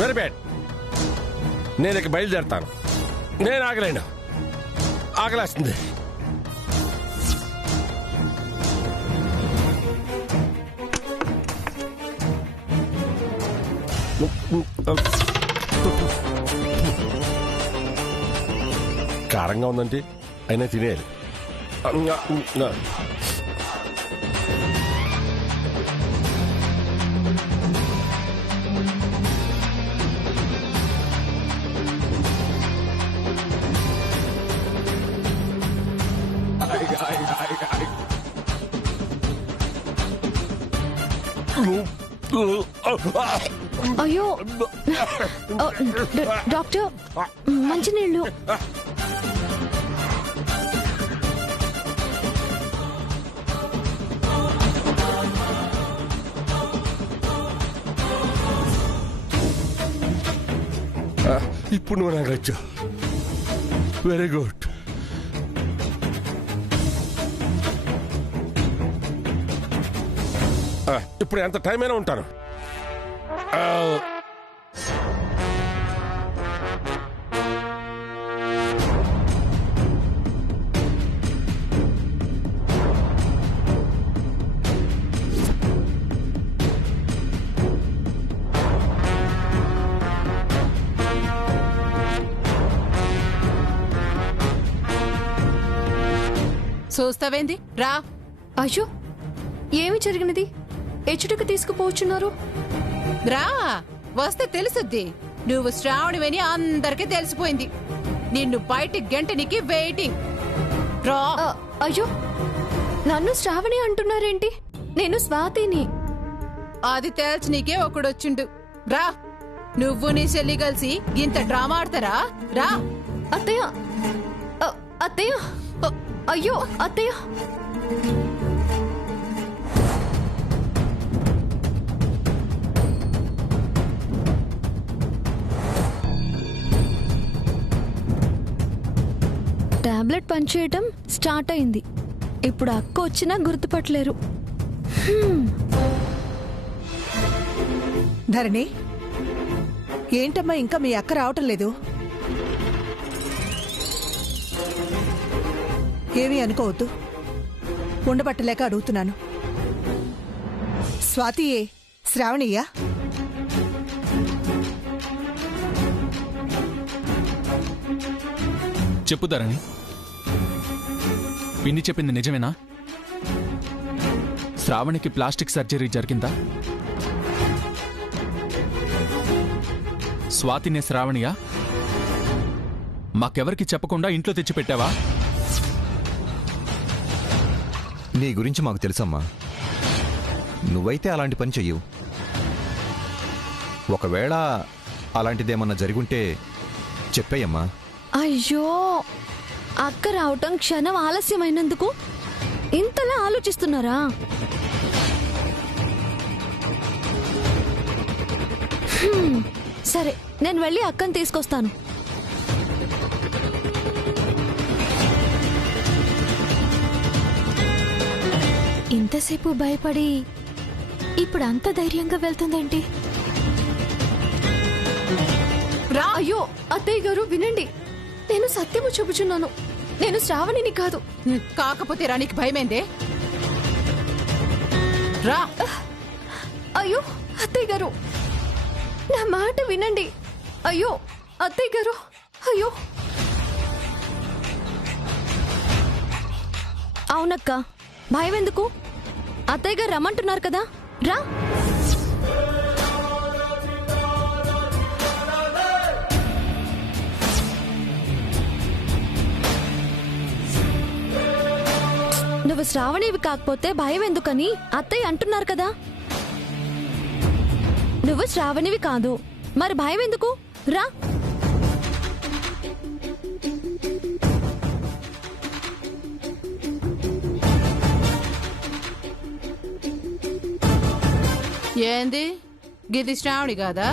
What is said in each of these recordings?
Very bad. నేను ఇక బయలుదేరుతాను. నేను ఆగలేను, ఆగలేస్తుంది. కారంగా ఉందంటే అయినా తినేయాలి. అయ్యో డాక్టర్, మంచినీళ్ళు. ఇప్పుడు నువ్వు నాకు వచ్చావు. Very good. ఇప్పుడు ఎంత టైం అయినా ఉంటాను. చూస్తావేంది? రా. అయ్యో, ఏమి జరిగినది? హెచ్చుటకు తీసుకుపోవచ్చున్నారు. రా, వస్తే తెలుసుద్ది. నువ్వు శ్రావణివని అందరికీ తెలిసిపోయింది. నిన్ను బయటి గంటనికి వెయిటింగ్. రా. అయ్యో, నన్ను శ్రావణి అంటున్నారేంటి? నేను స్వాతిని. అది తేల్చి నీకే ఒకడొచ్చిండు. రా, నువ్వు నీ చెల్లి కలిసి ఇంత డ్రామా ఆడతారా? రా. అత్తయ్య, అత్తయ్య, అయ్యో అత్తయ్య. టాబ్లెట్ పనిచేయటం స్టార్ట్ అయింది. ఇప్పుడు అక్క వచ్చినా గుర్తుపట్టలేరు. ధరణి, ఏంటమ్మా ఇంకా మీ అక్క రావటం లేదు? ఏమీ అనుకోవద్దు, ఉండబట్టలేక అడుగుతున్నాను. స్వాతియే శ్రావణియా? చెప్పు ధరణి, పిన్ని చెప్పింది నిజమేనా? శ్రావణికి ప్లాస్టిక్ సర్జరీ జరిగిందా? స్వాతినే శ్రావణియా? మాకెవరికి చెప్పకుండా ఇంట్లో తెచ్చిపెట్టావా? నీ గురించి మాకు తెలుసమ్మా. నువ్వైతే అలాంటి పని చెయ్యవు. ఒకవేళ అలాంటిదేమన్నా జరుగుంటే చెప్పేయమ్మా. అయ్యో, అక్క రావటం క్షణం ఆలస్యమైనందుకు ఇంతలా ఆలోచిస్తున్నారా? సరే, నేను వెళ్ళి అక్కని తీసుకొస్తాను. ఇంతసేపు భయపడి ఇప్పుడు అంత ధైర్యంగా వెళ్తుందేంటి? రా. అయ్యో అత్తయ్య గారు, వినండి, నేను సత్యము చెబుచున్నాను. నేను శ్రావణిని కాదు. కాకపోతే రానికి భయమేందే? రా. అయ్యో అత్తయ్య గారు, నా మాట వినండి. అయ్యో అత్తయ్య గారు, అయ్యో. అవునక్క, భయం ఎందుకు? అత్తయ్య గారు రమ్మంటున్నారు కదా, రా. నువ్వు శ్రావణివి కాకపోతే భయం ఎందుకని అత్తయ్య అంటున్నారు కదా. నువ్వు శ్రావణివి కాదు, మరి భయం ఎందుకు? రా. ఏంది, గిది శ్రావణి కాదా?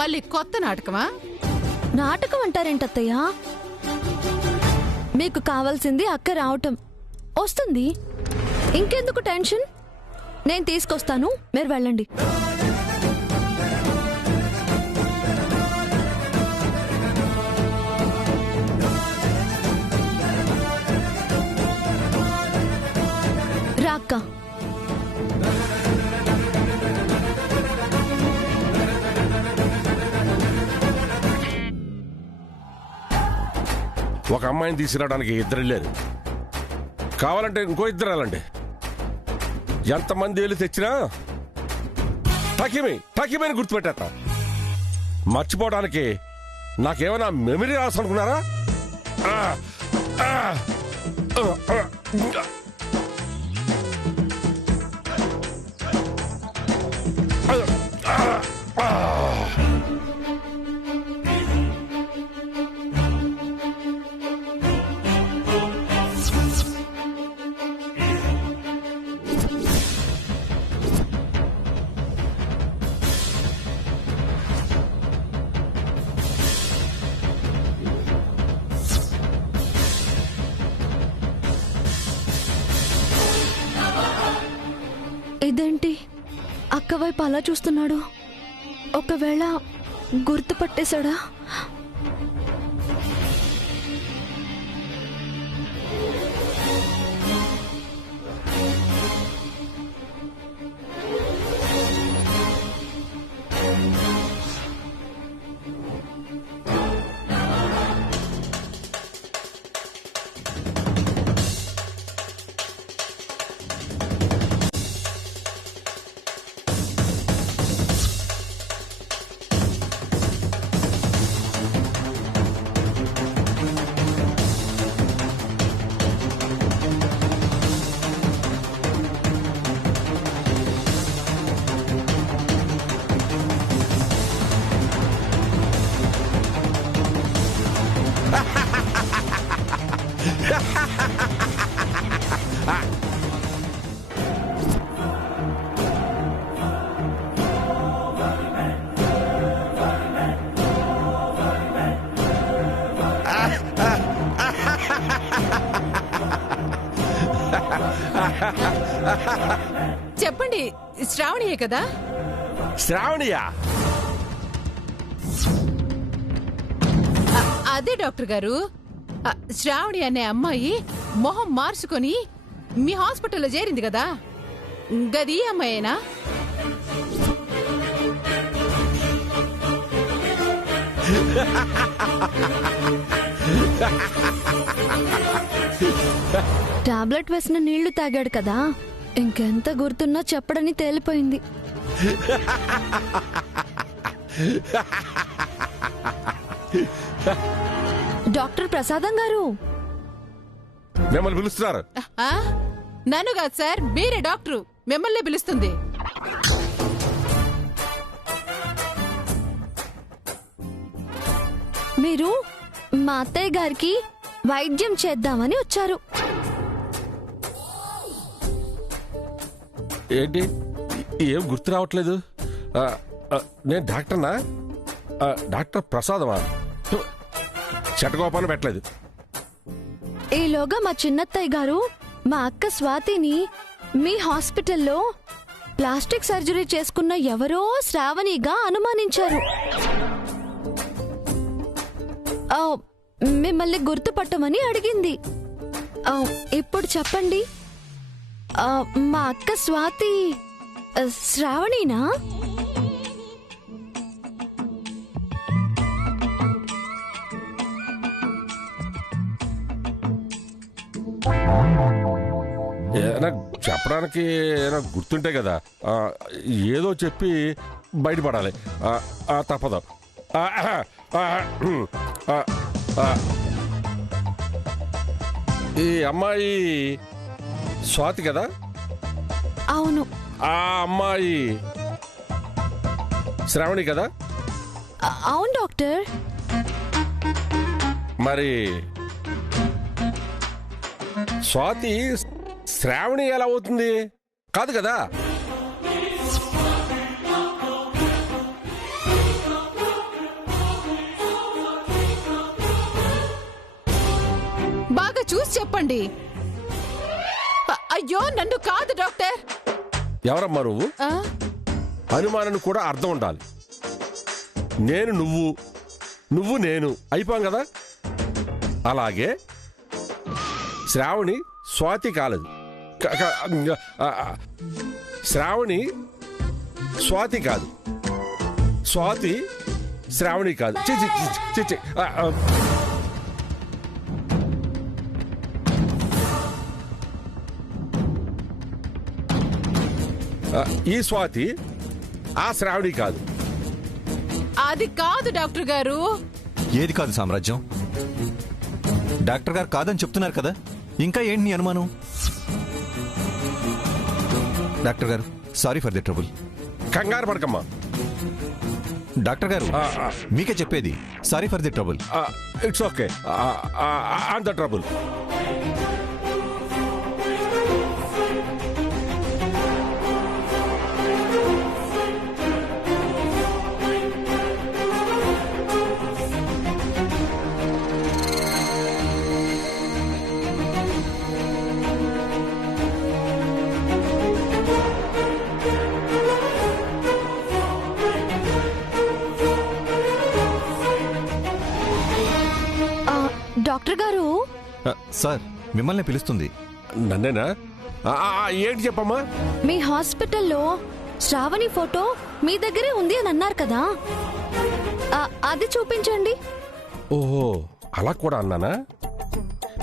మళ్ళీ కొత్త నాటకమా? నాటకం అంటారేంటత్తయ్య? మీకు కావాల్సింది అక్క రావటం. వస్తుంది, ఇంకెందుకు టెన్షన్? నేను తీసుకొస్తాను, మీరు వెళ్ళండి. ఒక అమ్మాయిని తీసుకురావడానికి ఇద్దరు వెళ్ళారు. కావాలంటే ఇంకో ఇద్దరు వెళ్ళండి. ఎంతమంది వెళ్ళి తెచ్చినా టకీమని గుర్తుపెట్టేస్తా. మర్చిపోవడానికి నాకేమైనా మెమరీ రాసి అనుకున్నారా? ఇదేంటి అక్క వైపు అలా చూస్తున్నాడు? ఒకవేళ గుర్తుపట్టేశాడా? చెప్పండి, శ్రావణియే కదా? శ్రావణియా? అదే డాక్టర్ గారు. శ్రావణి అనే అమ్మాయి మొహం మార్చుకొని మీ హాస్పిటల్లో చేరింది కదా, గది అమ్మాయేనా? టాబ్లెట్ వేసిన నీళ్లు తాగాడు కదా, ఇంకెంత గుర్తున్నా చెప్పడని తేలిపోయింది. డాక్టర్ ప్రసాదం గారు మిమ్మల్ని పిలుస్తున్నారు. నన్ను కాదు సార్, మీరే డాక్టరు, మిమ్మల్ని పిలుస్తుంది. మీరు మా అత్తయ్య గారికి వైద్యం చేద్దామని వచ్చారు. ఏంటి ఏం గుర్తు రావట్లేదు? నేను డాక్టర్నా? డాక్టర్ ప్రసాదమా? చెట్టగోపాన్ని పెట్టలేదు. ఈలోగా మా చిన్నత్తయ్య గారు మా అక్క స్వాతిని మీ హాస్పిటల్లో ప్లాస్టిక్ సర్జరీ చేసుకున్న ఎవరో శ్రావణిగా అనుమానించారు. మిమ్మల్ని గుర్తుపట్టమని అడిగింది. ఇప్పుడు చెప్పండి, మా అక్క స్వాతి శ్రావణినా? ఏదైనా చెప్పడానికి ఏదైనా గుర్తుంటే కదా, ఏదో చెప్పి బయటపడాలి. తప్పదు. ఈ అమ్మాయి స్వాతి కదా? అవును. ఆ అమ్మాయి శ్రావణి కదా? అవును డాక్టర్. మరి స్వాతి శ్రావణి ఎలా అవుతుంది? కాదు కదా? బాగా చూసి చెప్పండి. అయ్యో, నన్ను కాదు డాక్టర్. ఎవరమ్మా నువ్వు? అనుమానానికి కూడా అర్థం ఉండాలి. నేను నువ్వు, నువ్వు నేను అయిపోయాం కదా. అలాగే శ్రావణి స్వాతి కాలేదు. శ్రావణి స్వాతి కాదు, స్వాతి శ్రావణి కాదు. ఈ స్వాతి ఆ శ్రావణి కాదు. అది కాదు డాక్టర్ గారు. ఏది కాదు సామ్రాజ్యం? డాక్టర్ గారు కాదని చెప్తున్నారు కదా, ఇంకా ఏంటి నీ అనుమానం? డాక్టర్ గారు, సారీ ఫర్ ది ట్రబుల్. కంగారు పడకమ్మా. డాక్టర్ గారు, మీకే చెప్పేది, sorry for the trouble. It's okay. అంత ట్రబుల్. డాక్టర్ గారు, సార్ మిమ్మల్ని పిలుస్తుంది. నన్నేనా? ఏంటి చెప్పమ్మా? మీ హాస్పిటల్లో శ్రావణి ఫోటో మీ దగ్గరే ఉంది అని అన్నారు కదా, అది చూపించండి. ఓహో, అలా కూడా అన్నానా?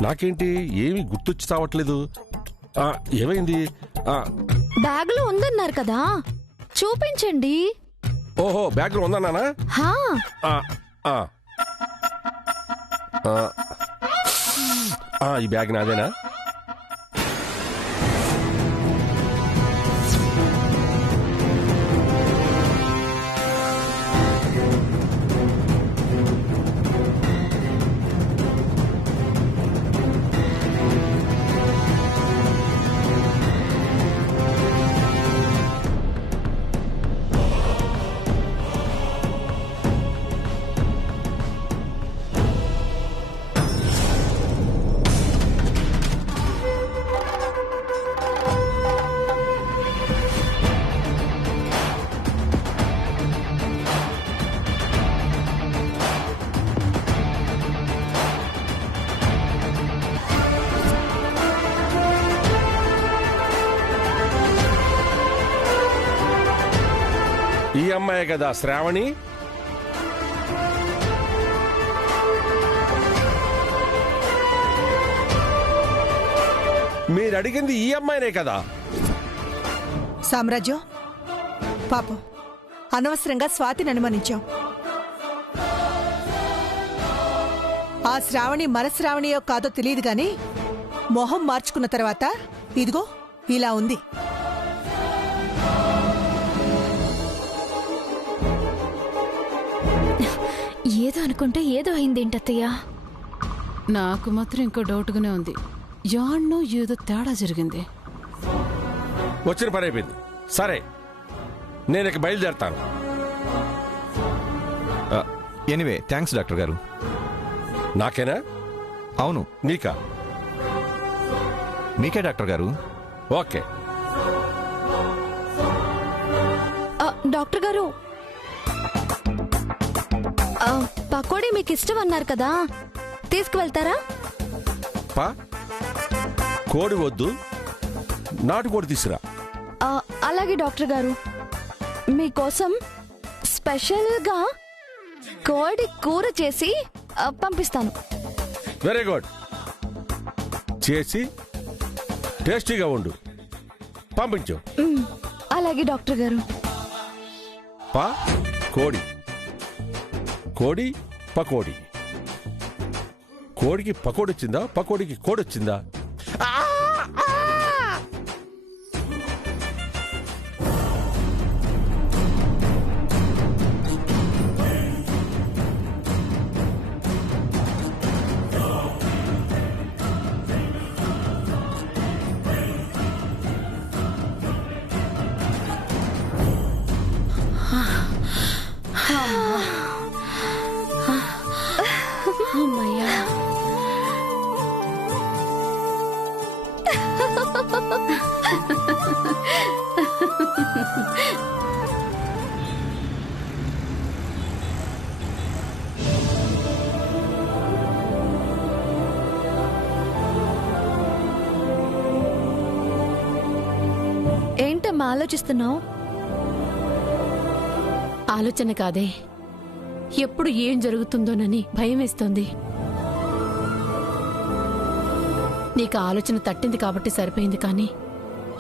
నాకేంటి ఏమి గుర్తొచ్చి చావట్లేదు. ఏమైంది? బ్యాగులో ఉందన్నారు కదా, చూపించండి. ఓహో, బ్యాగ్లో ఉందన్నానా? హా, ఈ బ్యాగ్ నాదేనా? ఈ అమ్మాయి కదా శ్రావణి? మీరు అడిగింది ఈ అమ్మాయినే కదా? సామ్రాజ్యం, పాపం అనవసరంగా స్వాతిని అనుమానించాం. ఆ శ్రావణి మన శ్రావణియో కాదో తెలియదు గాని మొహం మార్చుకున్న తర్వాత ఇదిగో ఇలా ఉంది. ఏదో అనుకుంటే ఏదో అయిందేంటత్తయ్యా? నాకు మాత్రం ఇంకో డౌట్గానే ఉంది. యాడ్నో ఏదో తేడా జరిగింది. వచ్చిన పని అయిపోయింది. సరే, నేను ఇక బయలుదేరతాను. ఎనీవే థ్యాంక్స్ డాక్టర్ గారు. నాకేనా? అవును, నీకా? మీకే డాక్టర్ గారు. ఓకే. డాక్టర్ గారు, పకోడీ మీకు ఇష్టం అన్నారు కదా, తీసుకువెళ్తారా? కోడి వద్దు, నాటుకోడి తీసురా. అలాగే డాక్టర్ గారు, మీకోసం స్పెషల్గా కోడి కూర చేసి పంపిస్తాను. Very good. చేసి టేస్టీగా ఉండు, పంపించు. అలాగే డాక్టర్ గారు. కోడి, కోడి పకోడి. కోడికి పకోడి వచ్చిందా, పకోడికి కోడి వచ్చిందా? అమ్మయ్యా. ఏంటమ్మా ఆలోచిస్తున్నావు? ఆలోచన కాదే, ఎప్పుడు ఏం జరుగుతుందోనని భయం వేస్తోంది. నీకు ఆలోచన తట్టింది కాబట్టి సరిపోయింది, కానీ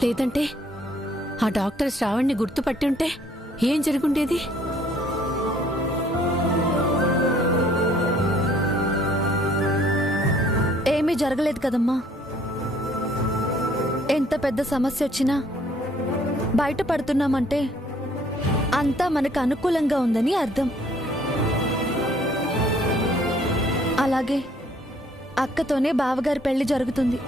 లేదంటే ఆ డాక్టర్ శ్రావణ్ణి గుర్తుపట్టుంటే ఏం జరుగుండేది? ఏమీ జరగలేదు కదమ్మా. ఎంత పెద్ద సమస్య వచ్చినా బయటపడుతున్నామంటే అంతా మనకు అనుకూలంగా ఉందని అర్థం. అలాగే అక్కతోనే బావగారి పెళ్లి జరుగుతుంది.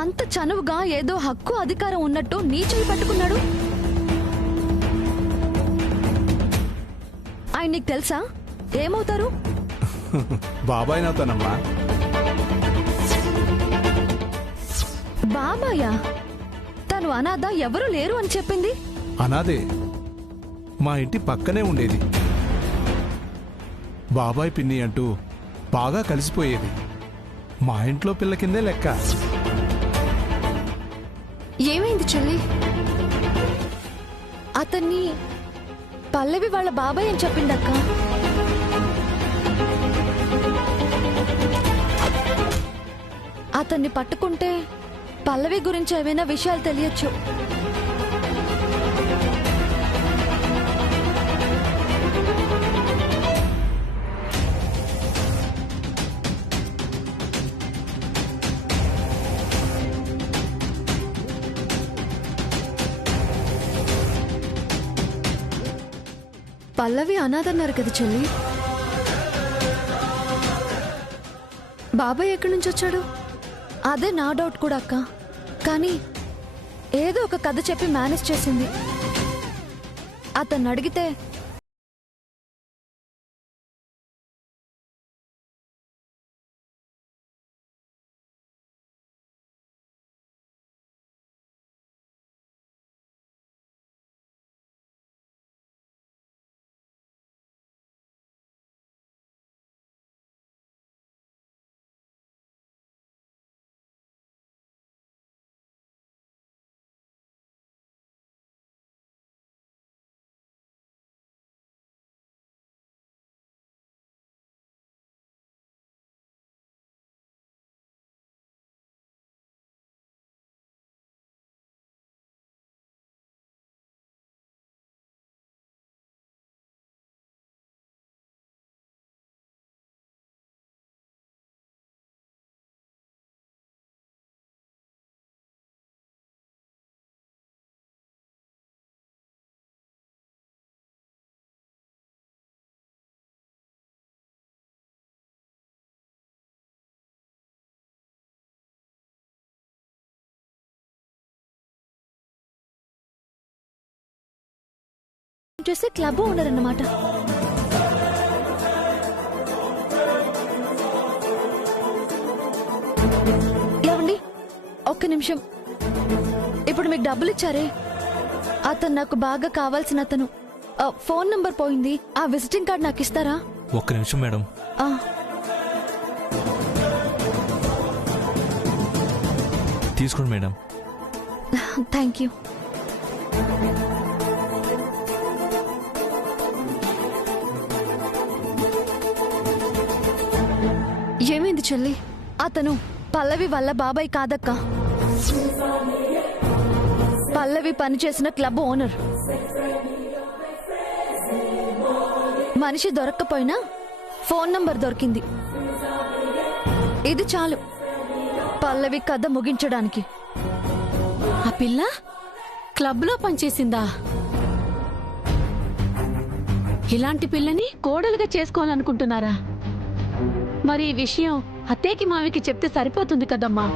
అంత చనువుగా ఏదో హక్కు అధికారం ఉన్నట్టు నీ చేయి పట్టుకున్నాడు. ఆయన నీకు తెలుసా? ఏమవుతారు? బాబాయ్ నవుతానమ్మా. బాబాయా? తను అనాథ, ఎవరూ లేరు అని చెప్పింది. అనాదే మా ఇంటి పక్కనే ఉండేది. బాబాయ్ పిన్ని అంటూ బాగా కలిసిపోయేది. మా ఇంట్లో పిల్ల కిందే లెక్క. ఏమైంది చెల్లి? అతన్ని పల్లవి వాళ్ళ బాబాయ్ అని చెప్పిందక్క. అతన్ని పట్టుకుంటే పల్లవి గురించి ఏవైనా విషయాలు తెలియచ్చు. పల్లవి అనాథన్నారు కదా చెల్లి. బాబాయ్ ఎక్కడి నుంచి వచ్చాడు? అదే నా డౌట్ కూడా అక్క. కానీ ఏదో ఒక కథ చెప్పి మేనేజ్ చేసింది. అతన్ని అడిగితే చేసే క్లబ్ ఓనర్ అన్నమాట. ఏమండి, ఒక్క నిమిషం. ఇప్పుడు మీకు డబ్బులు ఇచ్చారే, అతను నాకు బాగా కావాల్సిన అతను. ఫోన్ నంబర్ పోయింది. ఆ విజిటింగ్ కార్డ్ నాకు ఇస్తారా? ఒక్క నిమిషం మేడం. తీసుకోండి మేడం. Thank you. చెల్లి అతను పల్లవి వల్ల బాబాయ్ కాదక్క. పల్లవి పనిచేసిన క్లబ్ ఓనర్. మనిషి దొరక్కపోయినా ఫోన్ నంబర్ దొరికింది. ఇది చాలు పల్లవి కథ ముగించడానికి. ఆ పిల్ల క్లబ్లో పనిచేసిందా? ఇలాంటి పిల్లని కోడలుగా చేసుకోవాలనుకుంటున్నారా? మరి ఈ విషయం అత్తేకి మావికి చెప్తే సరిపోతుంది కదమ్మా.